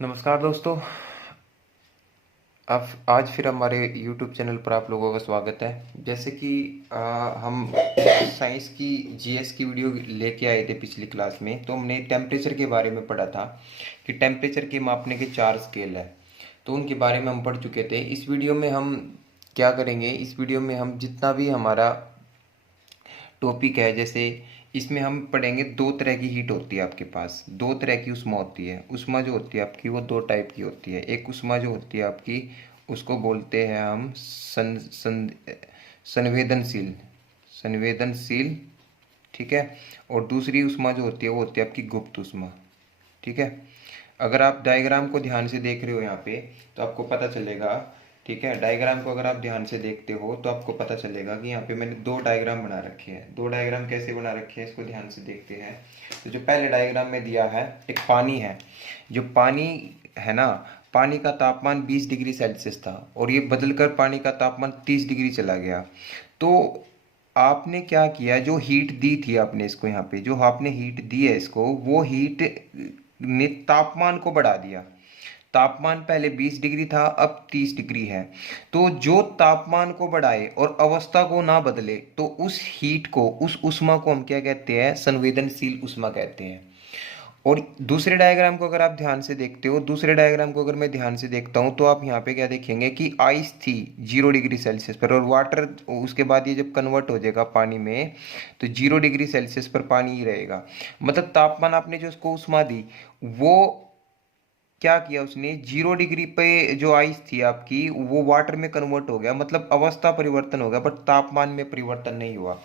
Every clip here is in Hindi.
नमस्कार दोस्तों। अब आज फिर हमारे YouTube चैनल पर आप लोगों का स्वागत है। जैसे कि हम साइंस की जीएस की वीडियो लेके आए थे पिछली क्लास में, तो हमने टेम्परेचर के बारे में पढ़ा था कि टेम्परेचर के मापने के 4 स्केल है। तो उनके बारे में हम पढ़ चुके थे। इस वीडियो में हम क्या करेंगे, इस वीडियो में हम जितना भी हमारा टॉपिक है, जैसे इसमें हम पढ़ेंगे दो तरह की हीट होती है आपके पास, दो तरह की उष्मा होती है। उष्मा जो होती है आपकी वो दो टाइप की होती है। एक उष्मा जो होती है आपकी उसको बोलते हैं हम संवेदनशील संवेदनशील, ठीक है। और दूसरी उष्मा जो होती है वो होती है आपकी गुप्त उष्मा, ठीक है। अगर आप डायग्राम को ध्यान से देख रहे हो यहाँ पे तो आपको पता चलेगा, ठीक है। डायग्राम को अगर आप ध्यान से देखते हो तो आपको पता चलेगा कि यहाँ पे मैंने दो डायग्राम बना रखे हैं। दो डायग्राम कैसे बना रखे हैं इसको ध्यान से देखते हैं। तो जो पहले डायग्राम में दिया है, एक पानी है। जो पानी है ना, पानी का तापमान 20 डिग्री सेल्सियस था और ये बदलकर पानी का तापमान 30 डिग्री चला गया। तो आपने क्या किया, जो हीट दी थी आपने इसको, यहाँ पे जो आपने हीट दी है इसको, वो हीट ने तापमान को बढ़ा दिया। तापमान पहले 20 डिग्री था, अब 30 डिग्री है। तो जो तापमान को बढ़ाए और अवस्था को ना बदले, तो उस हीट को, उस उष्मा को हम क्या कहते हैं, संवेदनशील उष्मा कहते हैं। और दूसरे डायग्राम को अगर आप ध्यान से देखते हो, दूसरे डायग्राम को अगर मैं ध्यान से देखता हूं तो आप यहाँ पे क्या देखेंगे कि आइस थी 0 डिग्री सेल्सियस पर, और वाटर उसके बाद ये जब कन्वर्ट हो जाएगा पानी में तो 0 डिग्री सेल्सियस पर पानी ही रहेगा। मतलब तापमान आपने जो उसको उष्मा दी, वो क्या किया उसने, 0 डिग्री पे जो आइस थी आपकी वो वाटर में कन्वर्ट हो गया। मतलब अवस्था परिवर्तन हो गया, बट तापमान में परिवर्तन नहीं हुआ।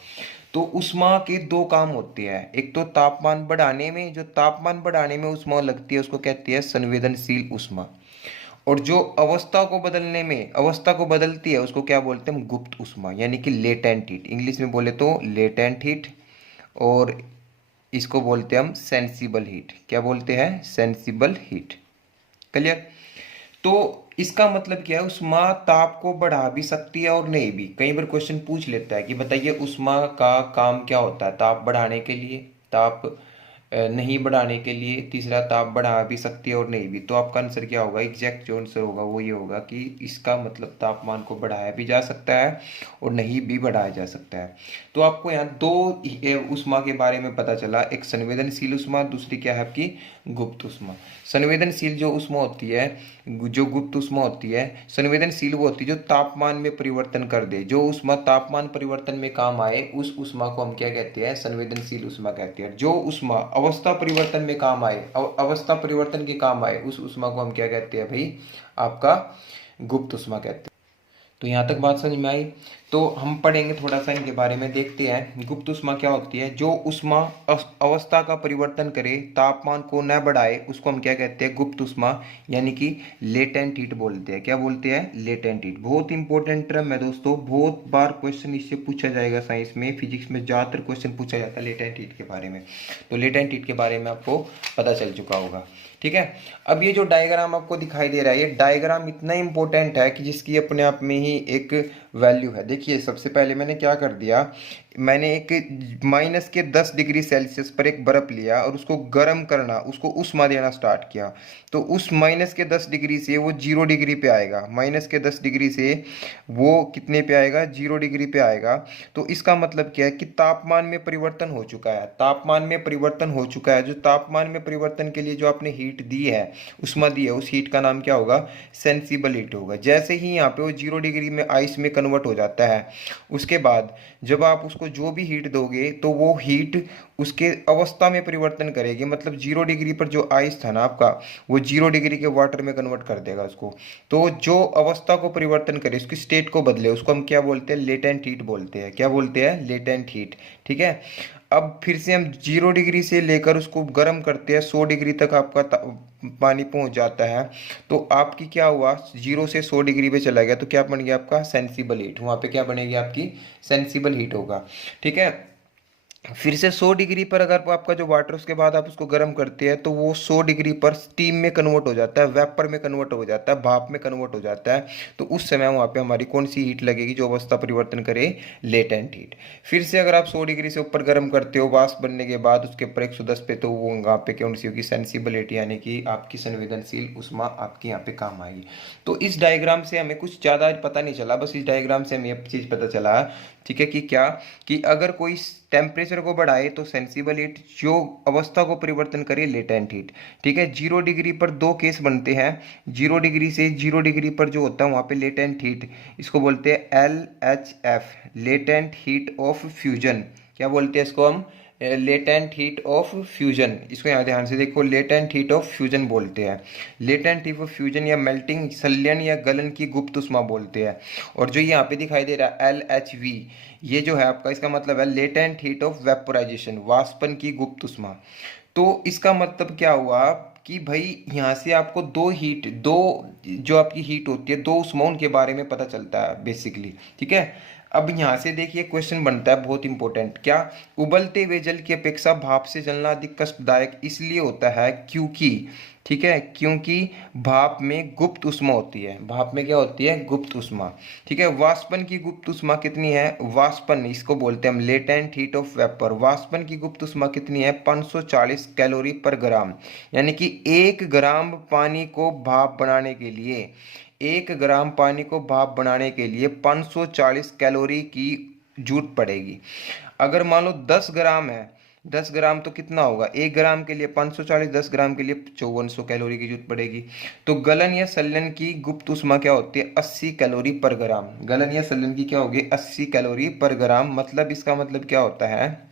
तो उष्मा के दो काम होते हैं। एक तो तापमान बढ़ाने में, जो तापमान बढ़ाने में उष्मा लगती है उसको कहती है संवेदनशील उष्मा। और जो अवस्था को बदलने में, अवस्था को बदलती है उसको क्या बोलते हैं हम, गुप्त उष्मा, यानी कि लेटेंट हीट। इंग्लिश में बोले तो लेटेंट हीट, और इसको बोलते हैं हम सेंसिबल हीट। क्या बोलते हैं, सेंसिबल हीट। क्लियर। तो इसका मतलब क्या है, उष्मा ताप को बढ़ा भी सकती है और नहीं भी। कई बार क्वेश्चन पूछ लेता है कि बताइए उष्मा का काम क्या होता है, ताप बढ़ाने के लिए, ताप नहीं बढ़ाने के लिए। तीसरा, ताप बढ़ा भी सकती है और नहीं भी। तो आपका आंसर क्या होगा, एग्जैक्ट जो आंसर होगा वो ये होगा कि इसका मतलब तापमान को बढ़ाया भी जा सकता है और नहीं भी बढ़ाया जा सकता है। तो आपको यहाँ दो उष्मा के बारे में पता चला, एक संवेदनशील उष्मा, दूसरी क्या है आपकी गुप्त उष्मा। संवेदनशील जो उष्मा होती है, जो गुप्त उष्मा होती है, संवेदनशील वो होती है जो तापमान में परिवर्तन कर दे। जो उष्मा तापमान परिवर्तन में काम आए उस उष्मा को हम क्या कहते हैं, संवेदनशील उष्मा कहते हैं। जो उष्मा अवस्था परिवर्तन में काम आए, अवस्था परिवर्तन के काम आए, उस उष्मा को हम क्या कहते हैं भाई, आपका गुप्त उष्मा कहते हैं। तो यहाँ तक बात समझ में आई। तो हम पढ़ेंगे थोड़ा सा इनके बारे में, देखते हैं गुप्त उष्मा क्या होती है। जो उष्मा अवस्था का परिवर्तन करे, तापमान को न बढ़ाए, उसको हम क्या कहते हैं, गुप्त उष्मा, यानी कि लेटेंट हीट बोलते हैं। क्या बोलते हैं, लेटेंट हीट। बहुत इंपॉर्टेंट टर्म है दोस्तों, बहुत बार क्वेश्चन इससे पूछा जाएगा। साइंस में, फिजिक्स में ज़्यादातर क्वेश्चन पूछा जाता है लेटेंट हीट के बारे में। तो लेटेंट हीट के बारे में आपको पता चल चुका होगा, ठीक है। अब ये जो डायग्राम आपको दिखाई दे रहा है, ये डायग्राम इतना इंपॉर्टेंट है कि जिसकी अपने आप में ही एक वैल्यू है। देखिए, सबसे पहले मैंने क्या कर दिया, मैंने एक माइनस के 10 डिग्री सेल्सियस पर एक बर्फ लिया और उसको गर्म करना, उसको उष्मा देना स्टार्ट किया। तो उस माइनस के 10 डिग्री से वो 0 डिग्री पे आएगा। माइनस के 10 डिग्री से वो कितने पे आएगा, 0 डिग्री पे आएगा। तो इसका मतलब क्या है कि तापमान में परिवर्तन हो चुका है। तापमान में परिवर्तन हो चुका है। जो तापमान में परिवर्तन के लिए जो आपने हीट दी है, उष्मा दी है, उस हीट का नाम क्या होगा, सेंसिबल हीट होगा। जैसे ही यहाँ पे वो 0 डिग्री में आइस में कन्वर्ट हो जाता है, उसके बाद जब आप उसको जो भी हीट दोगे तो वो हीट उसके अवस्था में परिवर्तन करेगी। मतलब 0 डिग्री पर जो आइस था ना आपका, वो 0 डिग्री के वाटर में कन्वर्ट कर देगा उसको। तो जो अवस्था को परिवर्तन करे, उसकी स्टेट को बदले, उसको हम क्या बोलते हैं, लेटेंट हीट बोलते हैं। क्या बोलते हैं, लेटेंट हीट, ठीक है। अब फिर से हम 0 डिग्री से लेकर उसको गर्म करते हैं, 100 डिग्री तक आपका पानी पहुंच जाता है। तो आपकी क्या हुआ, 0 से 100 डिग्री पे चला गया, तो क्या बन गया आपका, सेंसिबल हीट। वहां पे क्या बनेगी आपकी, सेंसिबल हीट होगा, ठीक है। फिर से 100 डिग्री पर अगर आपका जो वाटर उसके बाद आप उसको गर्म करते हैं तो वो 100 डिग्री पर स्टीम में कन्वर्ट हो जाता है, वेपर में कन्वर्ट हो जाता है, भाप में कन्वर्ट हो जाता है। तो उस समय वहाँ पे हमारी कौन सी हीट लगेगी जो अवस्था परिवर्तन करे, लेटेंट हीट। फिर से अगर आप 100 डिग्री से ऊपर गर्म करते हो वाष्प बनने के बाद उसके ऊपर 110 पे, तो वो वहाँ पे कौन सी होगी, सेंसिबल हीट, यानी कि आपकी संवेदनशील उष्मा आपकी यहाँ पे काम आएगी। तो इस डायग्राम से हमें कुछ ज़्यादा पता नहीं चला, बस इस डायग्राम से हमें ये चीज़ पता चला, ठीक है, कि क्या, कि अगर कोई टेम्परेचर को बढ़ाए तो सेंसिबल हीट, जो अवस्था को परिवर्तन करे लेटेंट हीट। ठीक है, 0 डिग्री पर दो केस बनते हैं। 0 डिग्री से 0 डिग्री पर जो होता है वहाँ पे लेटेंट हीट, इसको बोलते हैं LHF, latent heat of fusion. क्या बोलते हैं इसको हम, लेटेंट हीट ऑफ फ्यूजन। इसको यहाँ ध्यान से देखो, लेटेंट हीट ऑफ फ्यूजन बोलते हैं। लेटेंट हीट ऑफ फ्यूजन या मेल्टिंग, संलयन या गलन की गुप्त उष्मा बोलते हैं। और जो यहाँ पे दिखाई दे रहा है LHV, ये जो है आपका, इसका मतलब है लेटेंट हीट ऑफ वेपोराइजेशन, वाष्पन की गुप्त उष्मा। तो इसका मतलब क्या हुआ कि भाई यहाँ से आपको दो हीट, दो जो आपकी हीट होती है, दो उष्मा, उनके बारे में पता चलता है बेसिकली। ठीक है, अब यहाँ से देखिए क्वेश्चन बनता है बहुत इंपॉर्टेंट, क्या, उबलते हुए जल की अपेक्षा भाप से जलना अधिक कष्टदायक इसलिए होता है क्योंकि, ठीक है, क्योंकि भाप में गुप्त उष्मा होती है। भाप में क्या होती है, गुप्त उष्मा। ठीक है, वाष्पन की गुप्त उष्मा कितनी है, वाष्पन, इसको बोलते हैं हम लेटेंट हीट ऑफ वेपर। वाष्पन की गुप्त उष्मा कितनी है, 540 कैलोरी पर ग्राम। यानी कि 1 ग्राम पानी को भाप बनाने के लिए, 1 ग्राम पानी को भाप बनाने के लिए 540 कैलोरी की जरूरत पड़ेगी। अगर मान लो 10 ग्राम है, 10 ग्राम तो कितना होगा, 1 ग्राम के लिए 540, 10 ग्राम के लिए 5400 कैलोरी की जरूरत पड़ेगी। तो गलन या संलयन की गुप्त उष्मा क्या होती है, 80 कैलोरी पर ग्राम। गलन या संलयन की क्या होगी, 80 कैलोरी पर ग्राम। मतलब इसका मतलब क्या होता है,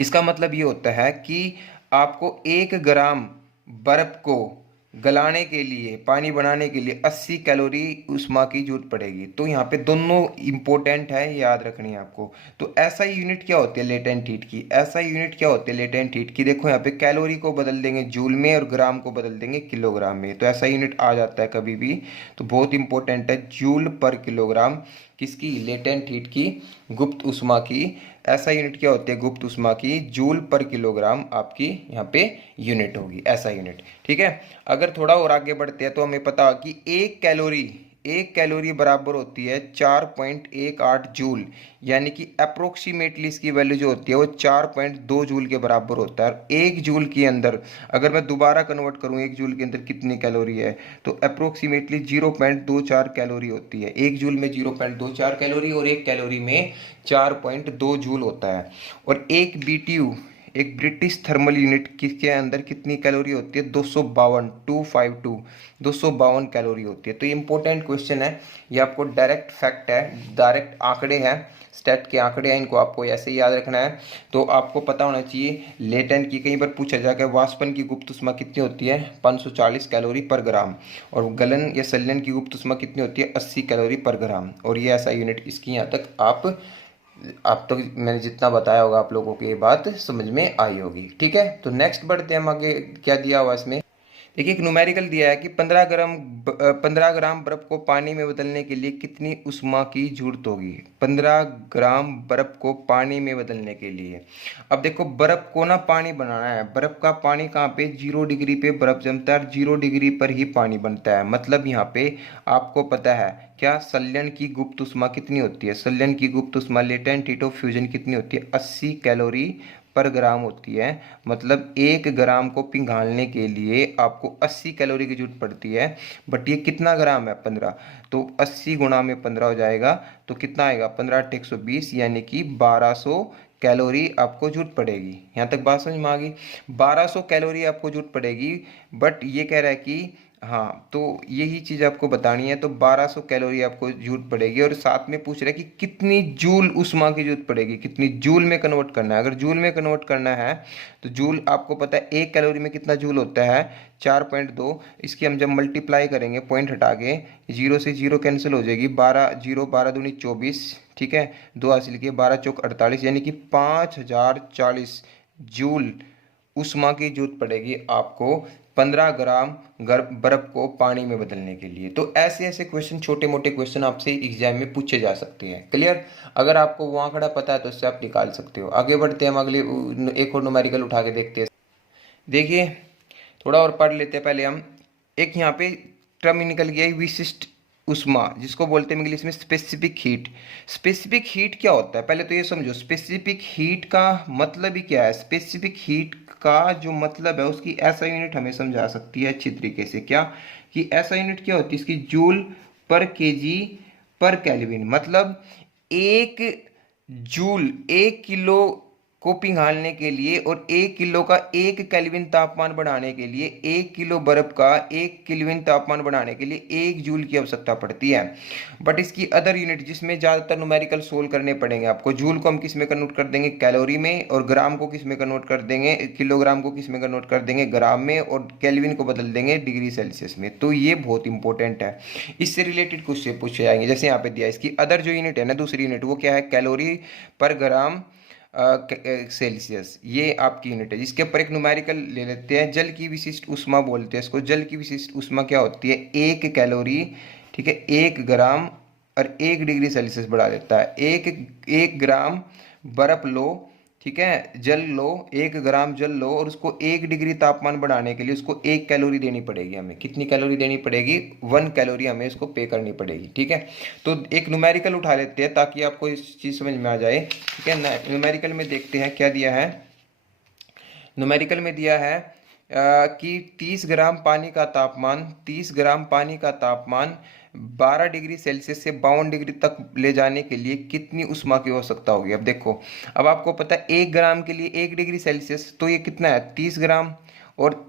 इसका मतलब ये होता है कि आपको 1 ग्राम बर्फ को गलाने के लिए, पानी बनाने के लिए 80 कैलोरी उष्मा की जरूरत पड़ेगी। तो यहाँ पे दोनों इंपॉर्टेंट है, याद रखनी है आपको। तो ऐसा यूनिट क्या होती है लेटेंट हीट की, ऐसा यूनिट क्या होती है लेटेंट हीट की, देखो यहाँ पे कैलोरी को बदल देंगे जूल में और ग्राम को बदल देंगे किलोग्राम में, तो ऐसा यूनिट आ जाता है कभी भी। तो बहुत इंपॉर्टेंट है, जूल पर किलोग्राम, किसकी, लेटेंट हीट की, गुप्त उष्मा की। ऐसा यूनिट क्या होती है गुप्त उष्मा की, जूल पर किलोग्राम आपकी यहाँ पे यूनिट होगी, ऐसा यूनिट। ठीक है, अगर थोड़ा और आगे बढ़ते हैं तो हमें पता कि 1 कैलोरी बराबर होती है 4.18 जूल। यानी कि अप्रोक्सीमेटली इसकी वैल्यू जो होती है वो 4.2 जूल के बराबर होता है। 1 जूल के अंदर अगर मैं दोबारा कन्वर्ट करूँ 1 जूल के अंदर कितनी कैलोरी है, तो अप्रोक्सीमेटली 0.24 कैलोरी होती है। 1 जूल में 0.24 कैलोरी और 1 कैलोरी में 4.2 जूल होता है। और 1 BTU, एक ब्रिटिश थर्मल यूनिट, किसके अंदर कितनी कैलोरी होती है, 252 कैलोरी होती है। तो ये इंपॉर्टेंट क्वेश्चन है, ये आपको डायरेक्ट फैक्ट है, डायरेक्ट आंकड़े हैं, स्टैट के आंकड़े हैं, इनको आपको ऐसे ही याद रखना है। तो आपको पता होना चाहिए लेटेंट की, कई बार पूछा जाएगा वाष्पन की गुप्त उष्मा कितनी होती है, 540 कैलोरी पर ग्राम। और गलन या संलयन की गुप्त उष्मा कितनी होती है, 80 कैलोरी पर ग्राम। और ये ऐसा यूनिट, इसकी यहाँ तक आप तो मैंने जितना बताया होगा आप लोगों को ये बात समझ में आई होगी। ठीक है, तो नेक्स्ट बढ़ते हैं हम आगे, क्या दिया हुआ इसमें, देखिए एक न्यूमेरिकल दिया है कि 15 ग्राम बर्फ को पानी में बदलने के लिए कितनी उष्मा की जरूरत होगी। 15 ग्राम बर्फ को पानी में बदलने के लिए, अब देखो बर्फ को ना पानी बनाना है, बर्फ का पानी कहाँ पे, 0 डिग्री पे बर्फ जमता है, 0 डिग्री पर ही पानी बनता है। मतलब यहाँ पे आपको पता है क्या, संलयन की गुप्त उष्मा कितनी होती है, संलयन की गुप्त उष्मा लेटेंट हीट ऑफ फ्यूजन कितनी होती है, 80 कैलोरी पर ग्राम होती है। मतलब 1 ग्राम को पिघालने के लिए आपको 80 कैलोरी की जरूरत पड़ती है। बट ये कितना ग्राम है, 15, तो 80 गुणा में 15 हो जाएगा, तो कितना आएगा, 15×8 = 120, यानी कि 1200 कैलोरी आपको जरूरत पड़ेगी। यहाँ तक बात समझ में आ गई, 1200 कैलोरी आपको जरूरत पड़ेगी। बट ये कह रहा है कि हाँ, तो यही चीज़ आपको बतानी है, तो 1200 कैलोरी आपको जरूरत पड़ेगी। और साथ में पूछ रहा है कि कितनी जूल उष्मा की जरूरत पड़ेगी, कितनी जूल में कन्वर्ट करना है। अगर जूल में कन्वर्ट करना है तो जूल आपको पता है 1 कैलोरी में कितना जूल होता है, 4.2। इसकी हम जब मल्टीप्लाई करेंगे, पॉइंट हटा के, 0 से 0 कैंसिल हो जाएगी, 12 0 12 दूनी 24, ठीक है, 2 हासिल किए, 12 चौक 48, यानी कि 5040 जूल उष्मा की जरूरत पड़ेगी आपको 15 ग्राम बर्फ को पानी में बदलने के लिए। तो ऐसे ऐसे क्वेश्चन, छोटे मोटे क्वेश्चन आपसे एग्जाम में पूछे जा सकते हैं। क्लियर? अगर आपको वो आंकड़ा पता है तो उससे आप निकाल सकते हो। आगे बढ़ते हैं, हम अगले एक और न्यूमेरिकल उठा के देखते हैं। देखिए, थोड़ा और पढ़ लेते हैं पहले हम। एक यहाँ पे टर्म निकल गया है विशिष्ट उष्मा, जिसको बोलते हैं इंग्लिश में स्पेसिफिक हीट। स्पेसिफिक हीट क्या होता है, पहले तो ये समझो स्पेसिफिक हीट का मतलब ही क्या है। स्पेसिफिक हीट का जो मतलब है उसकी ऐसा यूनिट हमें समझा सकती है अच्छी तरीके से। क्या कि ऐसा यूनिट क्या होती है इसकी, जूल पर केजी पर केल्विन। मतलब एक जूल 1 किलो को पिघालने के लिए और 1 किलो का 1 केल्विन तापमान बढ़ाने के लिए, 1 किलो बर्फ का 1 केल्विन तापमान बढ़ाने के लिए 1 जूल की आवश्यकता पड़ती है। बट इसकी अदर यूनिट जिसमें ज़्यादातर न्यूमेरिकल सोल्व करने पड़ेंगे आपको, जूल को हम किस में कन्वर्ट कर देंगे, कैलोरी में, और ग्राम को किस में कन्वर्ट कर देंगे, किलोग्राम को किस में कन्वर्ट कर देंगे, ग्राम में, और केल्विन को बदल देंगे डिग्री सेल्सियस में। तो ये बहुत इंपॉर्टेंट है, इससे रिलेटेड कुछ से पूछे जाएंगे। जैसे यहाँ पे दिया, इसकी अदर जो यूनिट है ना, दूसरी यूनिट, वो क्या है, कैलोरी पर ग्राम सेल्सियस। ये आपकी यूनिट है, जिसके ऊपर एक न्यूमेरिकल ले लेते हैं। जल की विशिष्ट उष्मा बोलते हैं इसको। जल की विशिष्ट उष्मा क्या होती है, 1 कैलोरी, ठीक है, 1 ग्राम और 1 डिग्री सेल्सियस बढ़ा देता है। एक ग्राम बर्फ लो, ठीक है, जल लो, 1 ग्राम जल लो, और उसको 1 डिग्री तापमान बढ़ाने के लिए उसको 1 कैलोरी देनी पड़ेगी हमें। कितनी कैलोरी देनी पड़ेगी, 1 कैलोरी हमें इसको पे करनी पड़ेगी। ठीक है, तो एक न्यूमेरिकल उठा लेते हैं ताकि आपको इस चीज़ समझ में आ जाए। ठीक है, न्यूमेरिकल में देखते हैं क्या दिया है। न्यूमेरिकल में दिया है कि 30 ग्राम पानी का तापमान, 30 ग्राम पानी का तापमान 12 डिग्री सेल्सियस से 52 डिग्री तक ले जाने के लिए कितनी उष्मा की आवश्यकता होगी। अब देखो, अब आपको पता है 1 ग्राम के लिए 1 डिग्री सेल्सियस, तो ये कितना है 30 ग्राम, और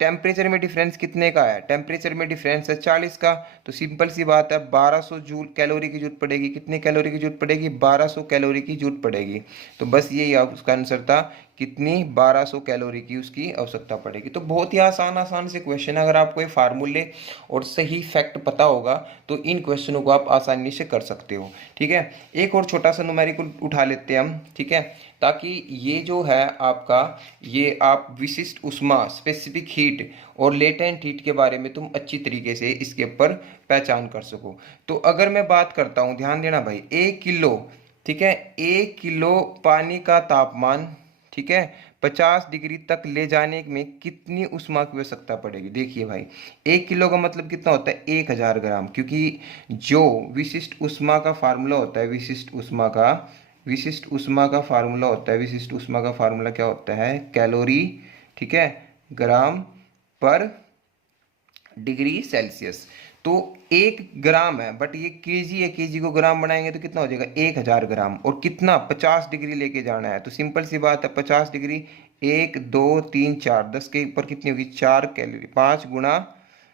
टेम्परेचर में डिफरेंस कितने का है, टेम्परेचर में डिफरेंस है 40 का। तो सिंपल सी बात है, 1200 जूल कैलोरी की जरूरत पड़ेगी। कितने कैलोरी की जरूरत पड़ेगी, 1200 कैलोरी की जरूरत पड़ेगी। तो बस यही उसका आंसर था, कितनी, 1200 कैलोरी की उसकी आवश्यकता पड़ेगी। तो बहुत ही आसान आसान से क्वेश्चन है। अगर आपको ये फार्मूले और सही फैक्ट पता होगा तो इन क्वेश्चनों को आप आसानी से कर सकते हो। ठीक है, एक और छोटा सा न्यूमेरिकल उठा लेते हैं हम। ठीक है, ताकि ये जो है आपका, ये आप विशिष्ट उष्मा, स्पेसिफिक हीट और लेटेंट हीट के बारे में तुम अच्छी तरीके से इसके ऊपर पहचान कर सको। तो अगर मैं बात करता हूँ, ध्यान देना भाई, 1 किलो, ठीक है, 1 किलो पानी का तापमान, ठीक है, 50 डिग्री तक ले जाने में कितनी उष्मा की आवश्यकता पड़ेगी। देखिए भाई, 1 किलो का मतलब कितना होता है, 1000 ग्राम, क्योंकि जो विशिष्ट उष्मा का फार्मूला होता है, विशिष्ट उष्मा का फार्मूला होता है, विशिष्ट उष्मा का फार्मूला क्या होता है, कैलोरी, ठीक है, ग्राम पर डिग्री सेल्सियस। तो 1 ग्राम है, बट ये केजी है, केजी को ग्राम बनाएंगे तो कितना हो जाएगा, 1000 ग्राम, और कितना, 50 डिग्री लेके जाना है। तो सिंपल सी बात है, 50 डिग्री, 1 2 3 4, 10 के ऊपर कितनी होगी, 4 कैलोरी, 5 ×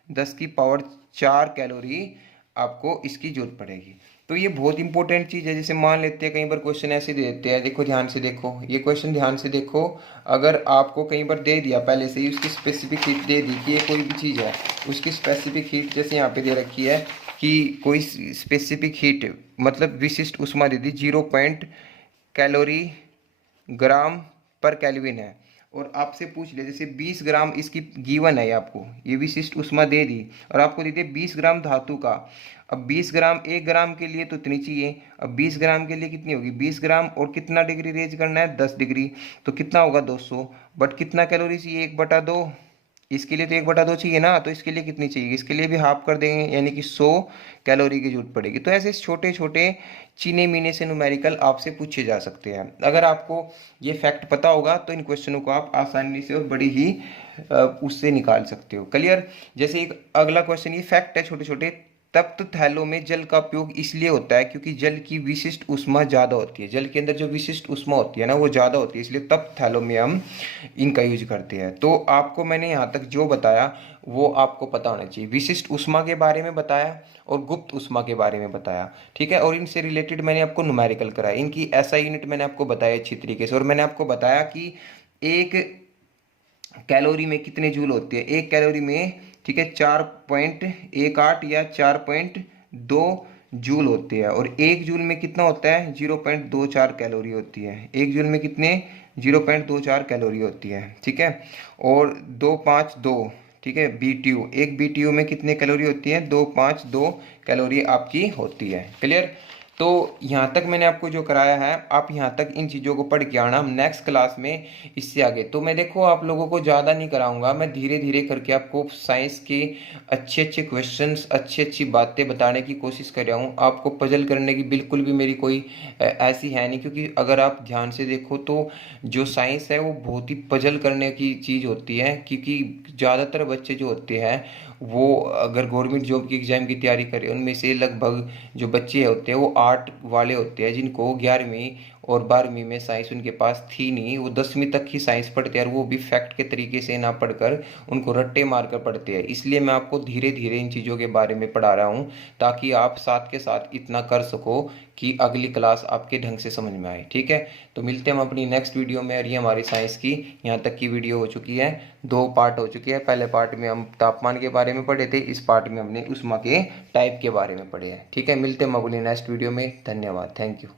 10⁴ कैलोरी आपको इसकी जरूरत पड़ेगी। तो ये बहुत इंपॉर्टेंट चीज़ है। जैसे मान लेते हैं कई बार क्वेश्चन ऐसे दे देते हैं, देखो ध्यान से देखो, ये क्वेश्चन ध्यान से देखो। अगर आपको कई बार दे दिया पहले से ही, उसकी स्पेसिफिक हीट दे दी कि ये कोई भी चीज़ है, उसकी स्पेसिफिक हीट जैसे यहाँ पे दे रखी है कि कोई स्पेसिफिक हीट मतलब विशिष्ट उष्मा दे दी 0 कैलोरी ग्राम पर केल्विन है, और आपसे पूछ ले जैसे 20 ग्राम इसकी गिवन है, आपको ये विशिष्ट उष्मा दे दी, और आपको देते 20 ग्राम धातु का। अब 20 ग्राम, 1 ग्राम के लिए तो इतनी चाहिए, अब 20 ग्राम के लिए कितनी होगी, 20 ग्राम, और कितना डिग्री रेज करना है, 10 डिग्री, तो कितना होगा 200। बट कितना कैलोरी चाहिए, 1/2, इसके लिए तो 1/2 चाहिए ना, तो इसके लिए कितनी चाहिए, इसके लिए भी हाफ कर देंगे, यानी कि 100 कैलोरी की जरूरत पड़ेगी। तो ऐसे छोटे छोटे चीने मीने से न्यूमेरिकल आपसे पूछे जा सकते हैं। अगर आपको ये फैक्ट पता होगा तो इन क्वेश्चनों को आप आसानी से और बड़ी ही उससे निकाल सकते हो। क्लियर? जैसे एक अगला क्वेश्चन, ये फैक्ट है छोटे छोटे। तप्त थैलों में जल का उपयोग इसलिए होता है क्योंकि जल की विशिष्ट उष्मा ज़्यादा होती है। जल के अंदर जो विशिष्ट उष्मा होती है ना, वो ज़्यादा होती है, इसलिए तप्त थैलों में हम इनका यूज करते हैं। तो आपको मैंने यहाँ तक जो बताया वो आपको पता होना चाहिए। विशिष्ट उष्मा के बारे में बताया और गुप्त उष्मा के बारे में बताया, ठीक है, और इनसे रिलेटेड मैंने आपको न्यूमेरिकल कराया, इनकी ऐसा यूनिट मैंने आपको बताया अच्छी तरीके से, और मैंने आपको बताया कि एक कैलोरी में कितने जूल होते हैं, 1 कैलोरी में, ठीक है, 4.18 या 4.2 जूल होते हैं, और 1 जूल में कितना होता है, 0.24 कैलोरी होती है। 1 जूल में कितने, 0.24 कैलोरी होती है, ठीक है। और 252, ठीक है, BTU, एक BTU में कितने कैलोरी होती है, 252 कैलोरी आपकी होती है। क्लियर। तो यहाँ तक मैंने आपको जो कराया है, आप यहाँ तक इन चीज़ों को पढ़ के आना। हम नेक्स्ट क्लास में इससे आगे तो मैं देखो आप लोगों को ज़्यादा नहीं कराऊंगा, मैं धीरे धीरे करके आपको साइंस के अच्छे अच्छे क्वेश्चंस, अच्छी अच्छी बातें बताने की कोशिश कर रहा हूँ। आपको पजल करने की बिल्कुल भी मेरी कोई ऐसी है नहीं, क्योंकि अगर आप ध्यान से देखो तो जो साइंस है वो बहुत ही पजल करने की चीज़ होती है, क्योंकि ज़्यादातर बच्चे जो होते हैं वो अगर गवर्नमेंट जॉब की एग्ज़ाम की तैयारी करें, उनमें से लगभग जो बच्चे होते हैं वो आर्ट वाले होते हैं, जिनको 11वीं और 12वीं में साइंस उनके पास थी नहीं, वो 10वीं तक ही साइंस पढ़ते हैं, और वो भी फैक्ट के तरीके से ना पढ़कर उनको रट्टे मार कर पढ़ते हैं। इसलिए मैं आपको धीरे धीरे इन चीज़ों के बारे में पढ़ा रहा हूँ, ताकि आप साथ के साथ इतना कर सको कि अगली क्लास आपके ढंग से समझ में आए। ठीक है, तो मिलते हैं हम अपनी नेक्स्ट वीडियो में। और ये हमारी साइंस की यहाँ तक की वीडियो हो चुकी है, 2 पार्ट हो चुके हैं। पहले पार्ट में हम तापमान के बारे में पढ़े थे, इस पार्ट में हमने ऊष्मा के टाइप के बारे में पढ़े हैं। ठीक है, मिलते हैं हम अपनी नेक्स्ट वीडियो में। धन्यवाद, थैंक यू।